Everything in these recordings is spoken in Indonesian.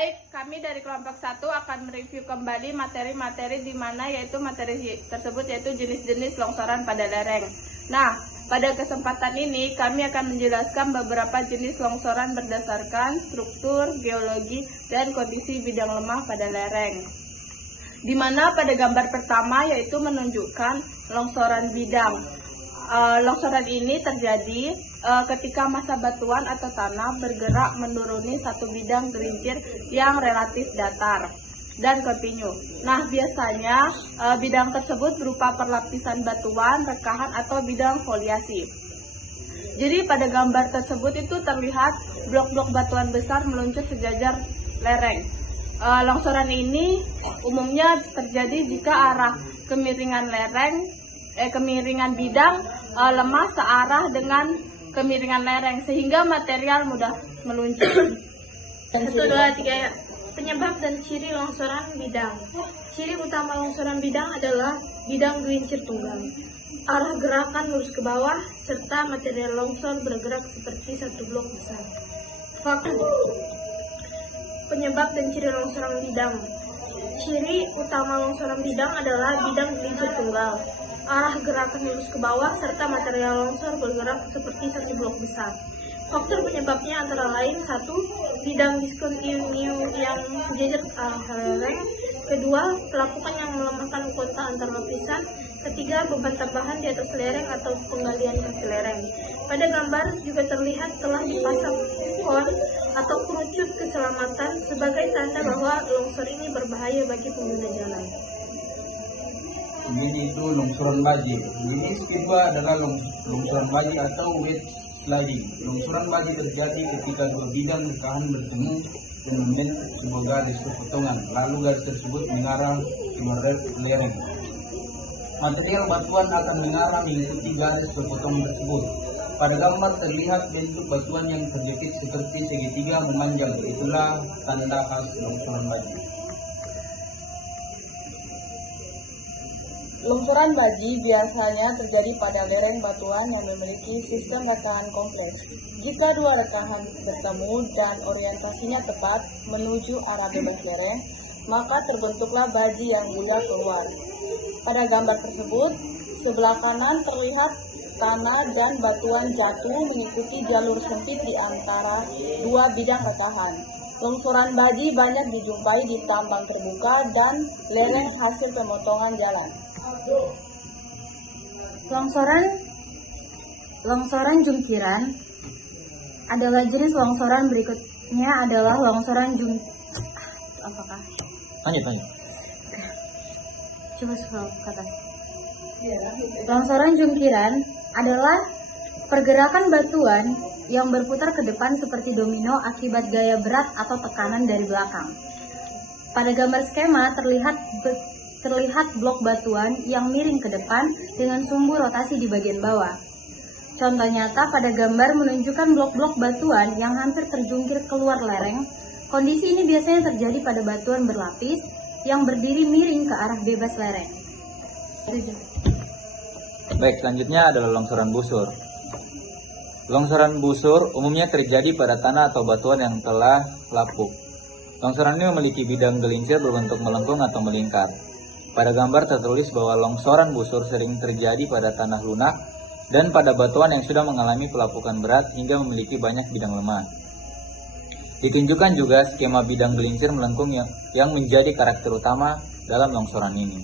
Baik, kami dari kelompok 1 akan mereview kembali materi-materi di mana yaitu materi tersebut yaitu jenis-jenis longsoran pada lereng. Nah, pada kesempatan ini kami akan menjelaskan beberapa jenis longsoran berdasarkan struktur, geologi, dan kondisi bidang lemah pada lereng. Di mana pada gambar pertama yaitu menunjukkan longsoran bidang. Longsoran ini terjadi ketika massa batuan atau tanah bergerak menuruni satu bidang gelincir yang relatif datar dan kontinu. Nah, biasanya bidang tersebut berupa perlapisan batuan, rekahan, atau bidang foliasi. Jadi pada gambar tersebut itu terlihat blok-blok batuan besar meluncur sejajar lereng. Longsoran ini umumnya terjadi jika arah kemiringan kemiringan bidang lemah searah dengan kemiringan lereng sehingga material mudah meluncur. 1, 2, 3. Penyebab dan ciri longsoran bidang. Ciri utama longsoran bidang adalah bidang gelincir tunggal, arah gerakan lurus ke bawah, serta material longsor bergerak seperti satu blok besar. Faktor penyebab dan ciri longsoran bidang. Ciri utama longsoran bidang adalah bidang gelincir tunggal, arah gerakan lurus ke bawah, serta material longsor bergerak seperti satu blok besar. Faktor penyebabnya antara lain: 1. Bidang diskontinu yang sejajar ke arah lereng. 2. Pelapukan yang melemahkan kota antar lapisan. 3. Beban tambahan di atas lereng atau penggalian kaki lereng. Pada gambar juga terlihat telah dipasang kon atau kerucut keselamatan sebagai tanda bahwa longsor ini berbahaya bagi pengguna jalan. Ini itu longsoran baji. Jenis kedua adalah longsoran baji atau wet sliding. Longsoran baji terjadi ketika dua bidang rekahan bertemu dan membentuk sebuah garis kepotongan. Lalu garis tersebut mengarah ke lereng. Material batuan akan mengarah mengikuti garis kepotongan tersebut. Pada gambar terlihat bentuk batuan yang terjepit seperti segitiga memanjang. Itulah tanda khas longsoran baji. Longsoran baji biasanya terjadi pada lereng batuan yang memiliki sistem rekahan kompleks. Jika dua rekahan bertemu dan orientasinya tepat menuju arah bebas lereng, maka terbentuklah baji yang bulat keluar. Pada gambar tersebut, sebelah kanan terlihat tanah dan batuan jatuh mengikuti jalur sempit di antara dua bidang rekahan. Longsoran baji banyak dijumpai di tambang terbuka dan lereng hasil pemotongan jalan. Longsoran jungkiran adalah jenis longsoran berikutnya adalah longsoran Longsoran jungkiran adalah pergerakan batuan yang berputar ke depan seperti domino akibat gaya berat atau tekanan dari belakang. Pada gambar skema terlihat blok batuan yang miring ke depan dengan sumbu rotasi di bagian bawah. Contoh nyata pada gambar menunjukkan blok-blok batuan yang hampir terjungkir keluar lereng. Kondisi ini biasanya terjadi pada batuan berlapis yang berdiri miring ke arah bebas lereng. Baik, selanjutnya adalah longsoran busur. Longsoran busur umumnya terjadi pada tanah atau batuan yang telah lapuk. Longsoran ini memiliki bidang gelincir berbentuk melengkung atau melingkar. Pada gambar tertulis bahwa longsoran busur sering terjadi pada tanah lunak dan pada batuan yang sudah mengalami pelapukan berat hingga memiliki banyak bidang lemah. Ditunjukkan juga skema bidang gelincir melengkung yang menjadi karakter utama dalam longsoran ini.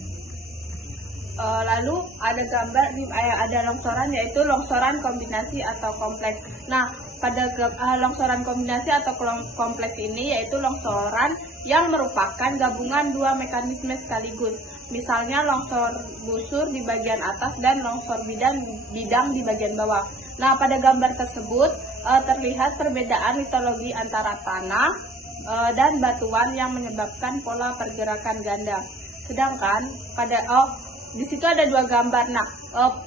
Lalu ada longsoran yaitu longsoran kombinasi atau kompleks. Nah, pada longsoran kombinasi atau kompleks ini yaitu longsoran yang merupakan gabungan dua mekanisme sekaligus. Misalnya longsor busur di bagian atas dan longsor bidang di bagian bawah. Nah, pada gambar tersebut terlihat perbedaan litologi antara tanah dan batuan yang menyebabkan pola pergerakan ganda. Sedangkan di situ ada dua gambar. Nah,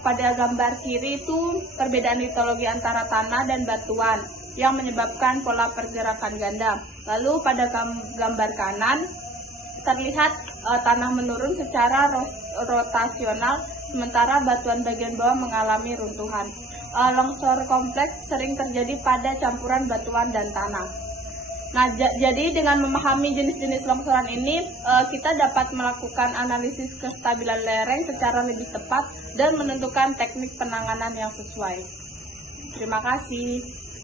pada gambar kiri itu perbedaan litologi antara tanah dan batuan yang menyebabkan pola pergerakan ganda. Lalu pada gambar kanan terlihat tanah menurun secara rotasional, sementara batuan bagian bawah mengalami runtuhan. Longsor kompleks sering terjadi pada campuran batuan dan tanah. Nah, jadi dengan memahami jenis-jenis longsoran ini, kita dapat melakukan analisis kestabilan lereng secara lebih tepat dan menentukan teknik penanganan yang sesuai. Terima kasih.